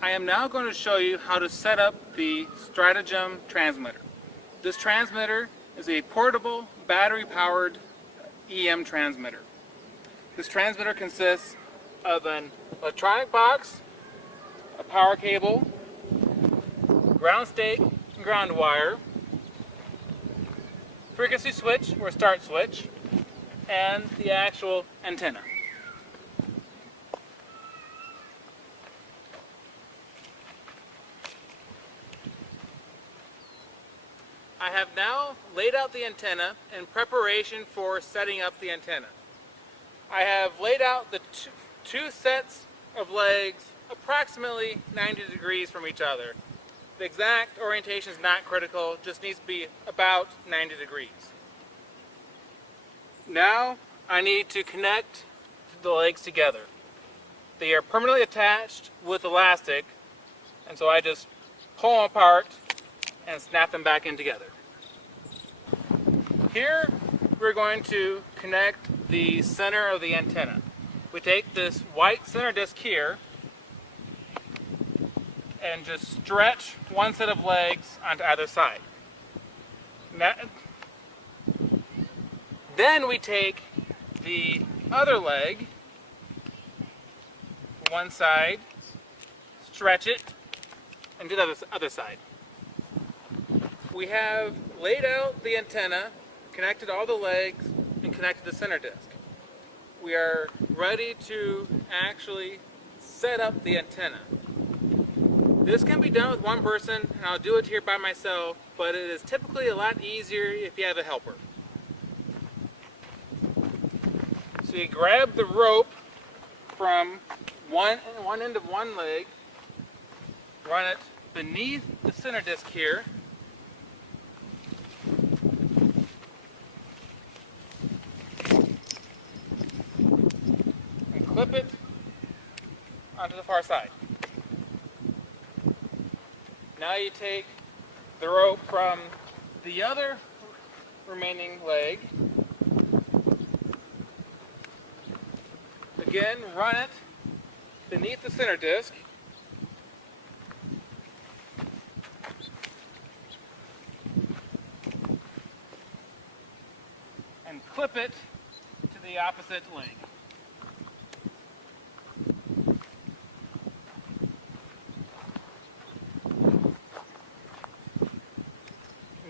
I am now going to show you how to set up the Stratagem transmitter. This transmitter is a portable, battery-powered EM transmitter. This transmitter consists of an electronic box, a power cable, ground stake and ground wire, frequency switch or start switch, and the actual antenna. I have now laid out the antenna in preparation for setting up the antenna. I have laid out the two sets of legs approximately 90 degrees from each other. The exact orientation is not critical, just needs to be about 90 degrees. Now I need to connect the legs together. They are permanently attached with elastic, and so I just pull them apart and snap them back in together. Here we're going to connect the center of the antenna. We take this white center disc here and just stretch one set of legs onto either side. Then we take the other leg, one side, stretch it, and do the other side. We have laid out the antenna, connected all the legs, and connected the center disc. We are ready to actually set up the antenna. This can be done with one person, and I'll do it here by myself, but it is typically a lot easier if you have a helper. So you grab the rope from one end of one leg, run it beneath the center disc here, and clip it onto the far side. Now you take the rope from the other remaining leg, again run it beneath the center disc, and clip it to the opposite leg.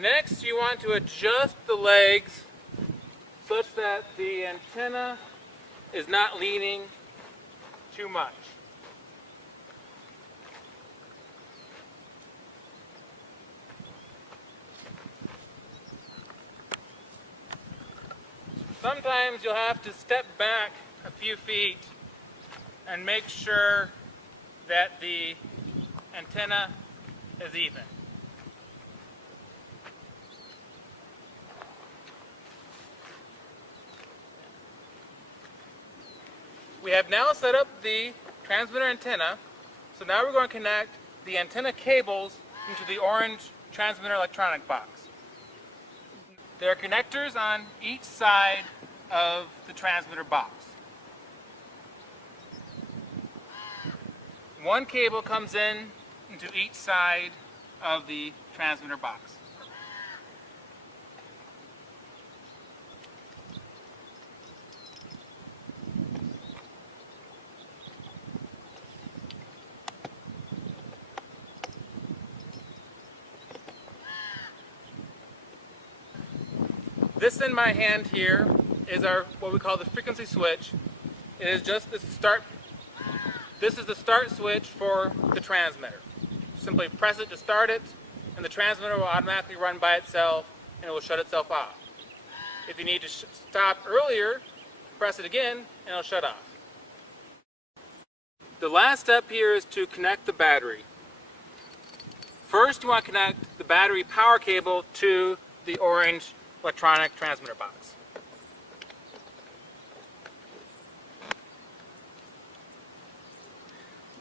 Next, you want to adjust the legs such that the antenna is not leaning too much. Sometimes you'll have to step back a few feet and make sure that the antenna is even. We have now set up the transmitter antenna, so now we're going to connect the antenna cables into the orange transmitter electronic box. There are connectors on each side of the transmitter box. One cable comes in into each side of the transmitter box. This in my hand here is our what we call the frequency switch. It is just this start. This is the start switch for the transmitter. Simply press it to start it, and the transmitter will automatically run by itself, and it will shut itself off. If you need to stop earlier, press it again, and it'll shut off. The last step here is to connect the battery. First, you want to connect the battery power cable to the orange electronic transmitter box.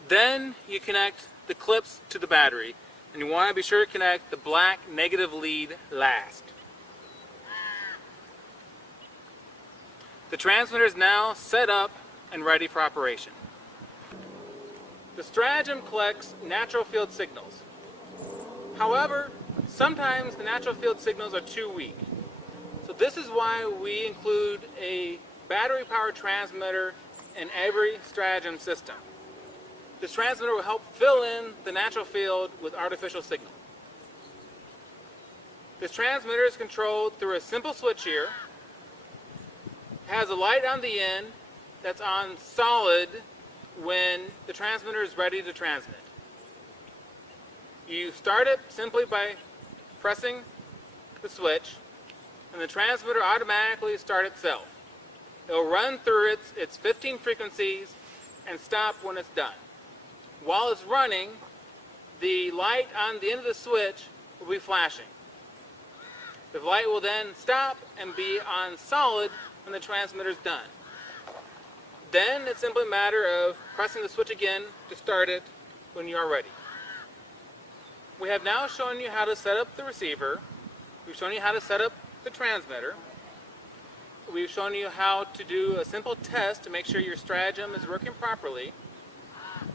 Then you connect the clips to the battery, and you want to be sure to connect the black negative lead last. The transmitter is now set up and ready for operation. The Stratagem collects natural field signals. However, sometimes the natural field signals are too weak. So this is why we include a battery-powered transmitter in every Stratagem system. This transmitter will help fill in the natural field with artificial signal. This transmitter is controlled through a simple switch here. It has a light on the end that's on solid when the transmitter is ready to transmit. You start it simply by pressing the switch, and the transmitter automatically starts itself. It will run through its 15 frequencies and stop when it's done. While it's running, the light on the end of the switch will be flashing. The light will then stop and be on solid when the transmitter is done. Then it's simply a matter of pressing the switch again to start it when you are ready. We have now shown you how to set up the receiver. We've shown you how to set up the transmitter. We've shown you how to do a simple test to make sure your Stratagem is working properly.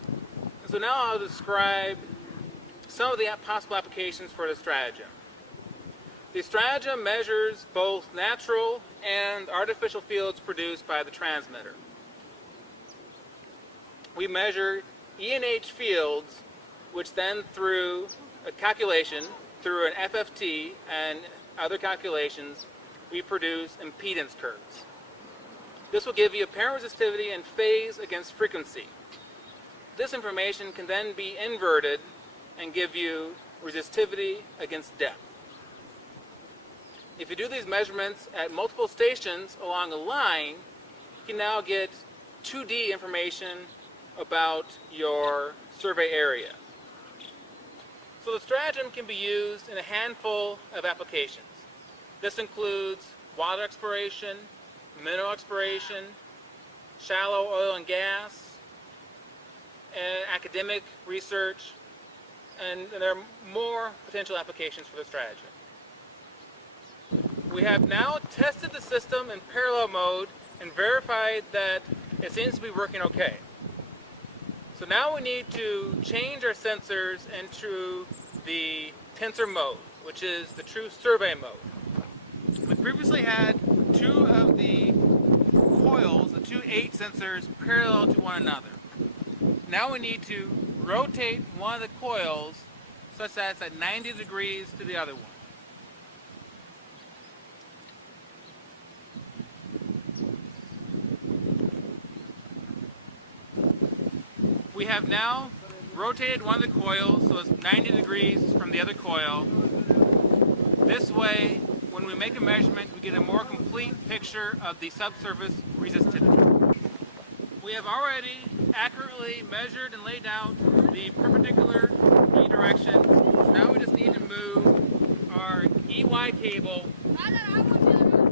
And so now I'll describe some of the possible applications for the Stratagem. The Stratagem measures both natural and artificial fields produced by the transmitter. We measure E and H fields, which then through a calculation, through an FFT and other calculations, we produce impedance curves. This will give you apparent resistivity and phase against frequency. This information can then be inverted and give you resistivity against depth. If you do these measurements at multiple stations along a line, you can now get 2D information about your survey area. So the Stratagem can be used in a handful of applications. This includes water exploration, mineral exploration, shallow oil and gas, and academic research, and there are more potential applications for the Stratagem. We have now tested the system in parallel mode and verified that it seems to be working okay. So now we need to change our sensors into the tensor mode, which is the true survey mode. We previously had two of the coils, the two 8 sensors, parallel to one another. Now we need to rotate one of the coils such that it's at 90 degrees to the other one. We have now rotated one of the coils so it's 90 degrees from the other coil. This way, when we make a measurement, we get a more complete picture of the subsurface resistivity. We have already accurately measured and laid out the perpendicular E direction. So now we just need to move our EY cable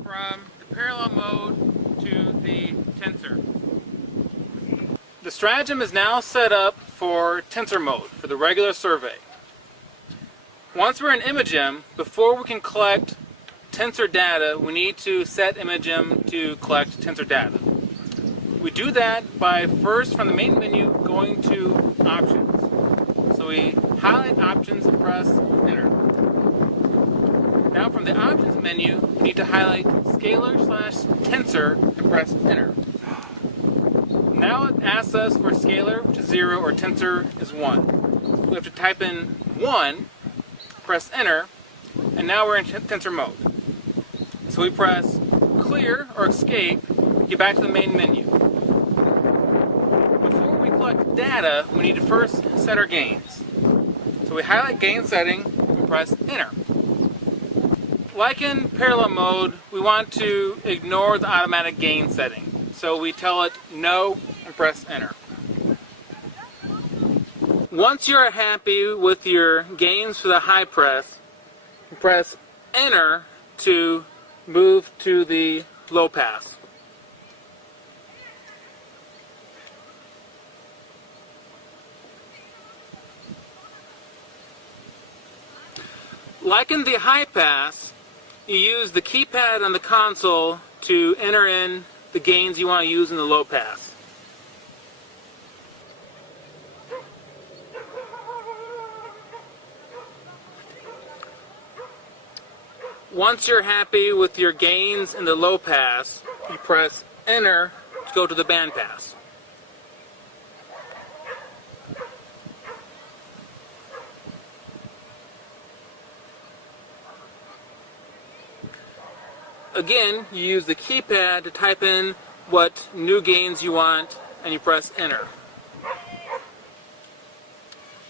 from the parallel mode to the tensor. The Stratagem is now set up for tensor mode, for the regular survey. Once we're in Imagem, before we can collect tensor data, we need to set Imagem to collect tensor data. We do that by first, from the main menu, going to Options. So we highlight Options and press Enter. Now from the Options menu, we need to highlight Scalar/Tensor and press Enter. Now it asks us for scalar, which is 0, or tensor is 1. We have to type in 1, press enter, and now we're in tensor mode. So we press clear or escape, get back to the main menu. Before we collect data, we need to first set our gains. So we highlight gain setting and press enter. Like in parallel mode, we want to ignore the automatic gain setting. So we tell it no and press enter. Once you're happy with your gains for the high press enter to move to the low pass. Like in the high pass, you use the keypad on the console to enter in the gains you want to use in the low pass. Once you're happy with your gains in the low pass, you press Enter to go to the band pass. Again, you use the keypad to type in what new gains you want, and you press Enter.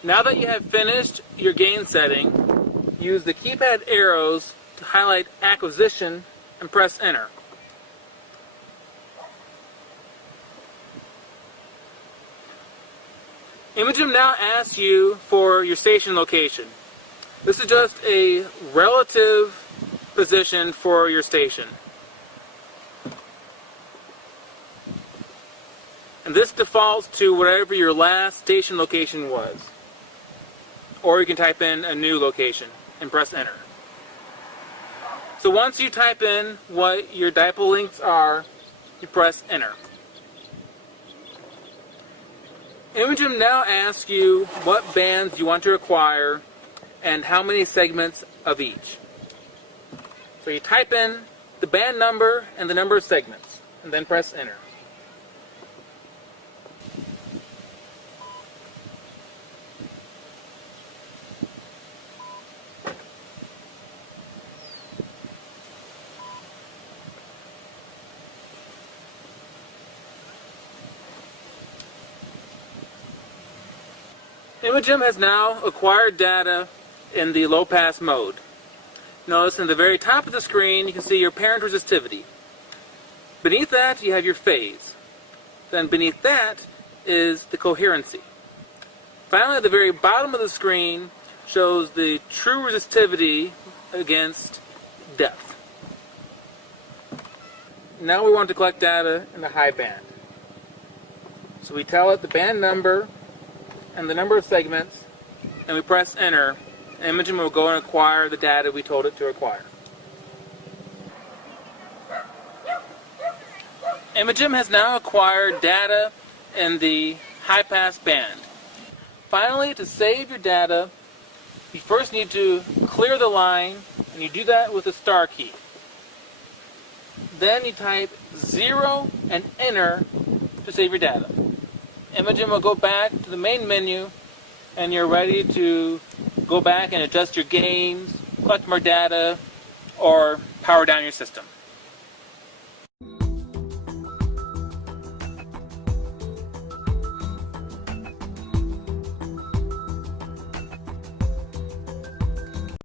Now that you have finished your gain setting, use the keypad arrows to highlight Acquisition and press Enter. Imagem now asks you for your station location. This is just a relative position for your station. And this defaults to whatever your last station location was. Or you can type in a new location and press Enter. So once you type in what your dipole links are, you press Enter. Imagem now asks you what bands you want to acquire and how many segments of each. So you type in the band number and the number of segments, and then press Enter. Imagem has now acquired data in the low-pass mode. Notice in the very top of the screen you can see your parent resistivity. Beneath that you have your phase. Then beneath that is the coherency. Finally, at the very bottom of the screen shows the true resistivity against depth. Now we want to collect data in the high band. So we tell it the band number and the number of segments, and we press Enter. Imagem will go and acquire the data we told it to acquire. Imagem has now acquired data in the high-pass band. Finally, to save your data, you first need to clear the line, and you do that with the star key. Then you type 0 and Enter to save your data. Imagem will go back to the main menu, and you're ready to go back and adjust your gains, collect more data, or power down your system.